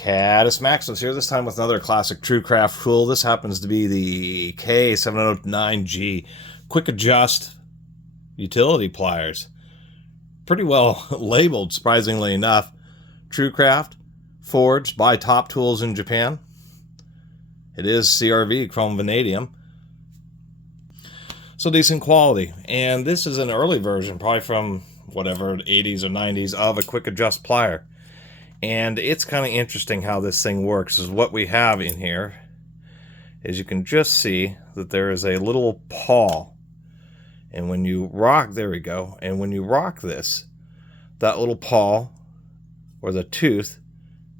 Catus Maximus here, this time with another classic TrueCraft tool. This happens to be the K709G Quick Adjust Utility Pliers. Pretty well labeled, surprisingly enough. TrueCraft, forged by Top Tools in Japan. It is CRV, chrome vanadium. So decent quality. And this is an early version, probably from whatever, 80s or 90s, of a quick adjust plier. And it's kind of interesting how this thing works. Is what we have in here is you can just see that there is a little pawl. And when you rock, there we go. And when you rock this, that little pawl, or the tooth,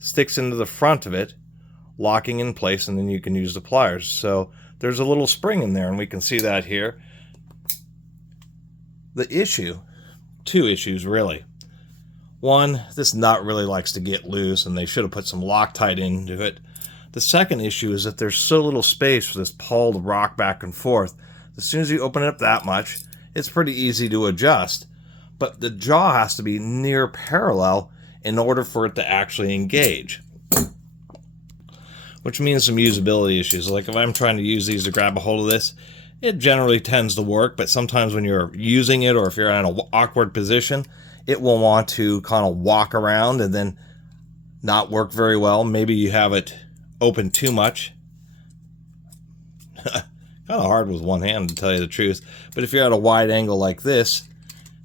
sticks into the front of it, locking in place, and then you can use the pliers. So there's a little spring in there, and we can see that here. The issue, two issues really. One, this nut really likes to get loose, and they should have put some Loctite into it. The second issue is that there's so little space for this pawl to rock back and forth. As soon as you open it up that much, it's pretty easy to adjust. But the jaw has to be near parallel in order for it to actually engage. Which means some usability issues. Like if I'm trying to use these to grab a hold of this, it generally tends to work, but sometimes when you're using it or if you're in an awkward position, it will want to kind of walk around and then not work very well. Maybe you have it open too much. Kind of hard with one hand, to tell you the truth. But if you're at a wide angle like this,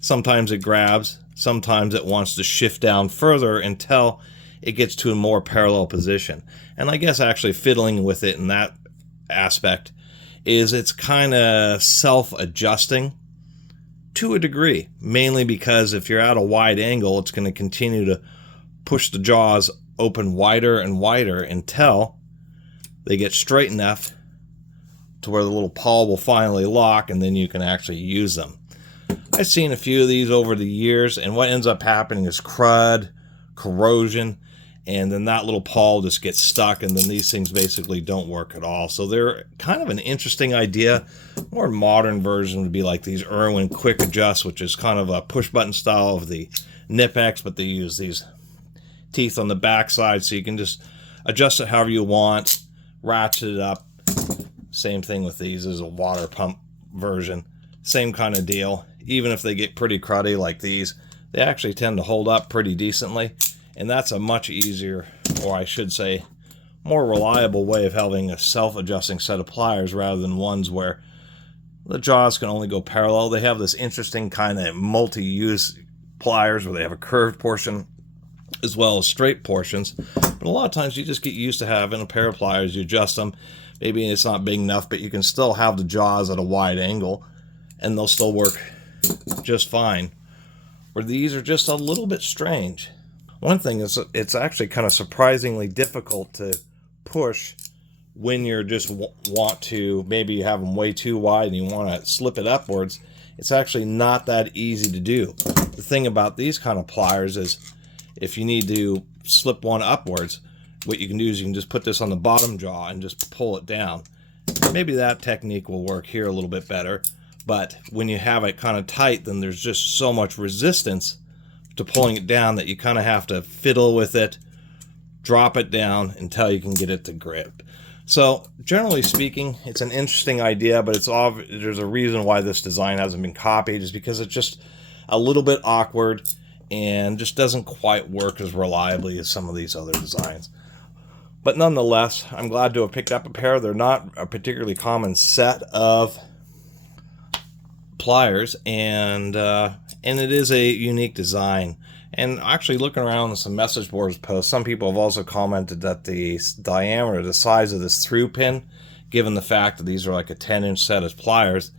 sometimes it grabs, sometimes it wants to shift down further until it gets to a more parallel position. And I guess actually fiddling with it in that aspect is it's kind of self-adjusting to a degree, mainly because if you're at a wide angle, it's going to continue to push the jaws open wider and wider until they get straight enough to where the little pawl will finally lock, and then you can actually use them. I've seen a few of these over the years, and what ends up happening is crud, corrosion, and then that little pawl just gets stuck, and then these things basically don't work at all. So they're kind of an interesting idea. More modern version would be like these Irwin Quick Adjust, which is kind of a push-button style of the Nipex, but they use these teeth on the back side, so you can just adjust it however you want, ratchet it up. Same thing with these as a water pump version. Same kind of deal. Even if they get pretty cruddy like these, they actually tend to hold up pretty decently. And that's a much easier, or I should say, more reliable way of having a self-adjusting set of pliers rather than ones where the jaws can only go parallel. They have this interesting kind of multi-use pliers where they have a curved portion as well as straight portions. But a lot of times you just get used to having a pair of pliers, you adjust them. Maybe it's not big enough, but you can still have the jaws at a wide angle and they'll still work just fine. Where these are just a little bit strange. One thing is it's actually kind of surprisingly difficult to push when you're just want to, maybe you have them way too wide and you want to slip it upwards. It's actually not that easy to do. The thing about these kind of pliers is if you need to slip one upwards, what you can do is you can just put this on the bottom jaw and just pull it down. Maybe that technique will work here a little bit better, but when you have it kind of tight, then there's just so much resistance to pulling it down that you kind of have to fiddle with it, drop it down until you can get it to grip. So generally speaking, it's an interesting idea, but it's there's a reason why this design hasn't been copied, is because it's just a little bit awkward and just doesn't quite work as reliably as some of these other designs. But nonetheless, I'm glad to have picked up a pair. They're not a particularly common set of pliers, and it is a unique design. And actually looking around some message boards posts, some people have also commented that the diameter, the size of this through pin, given the fact that these are like a 10-inch set of pliers,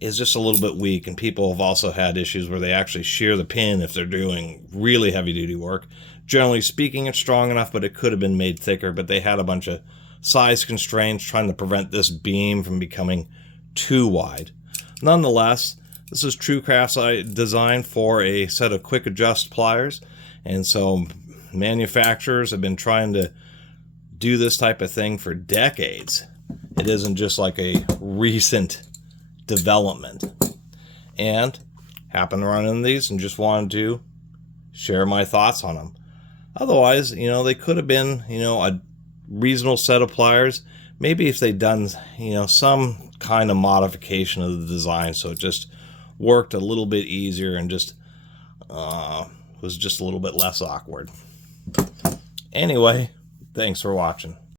is just a little bit weak. And people have also had issues where they actually shear the pin if they're doing really heavy duty work. Generally speaking, it's strong enough, but it could have been made thicker. But they had a bunch of size constraints trying to prevent this beam from becoming too wide. Nonetheless, this is TrueCraft's design for a set of quick adjust pliers, and so manufacturers have been trying to do this type of thing for decades. It isn't just like a recent development. And happened to run into these and just wanted to share my thoughts on them. Otherwise, you know, they could have been, you know, a reasonable set of pliers. Maybe if they'd done, you know, some kind of modification of the design so it just worked a little bit easier and just was just a little bit less awkward. Anyway, thanks for watching.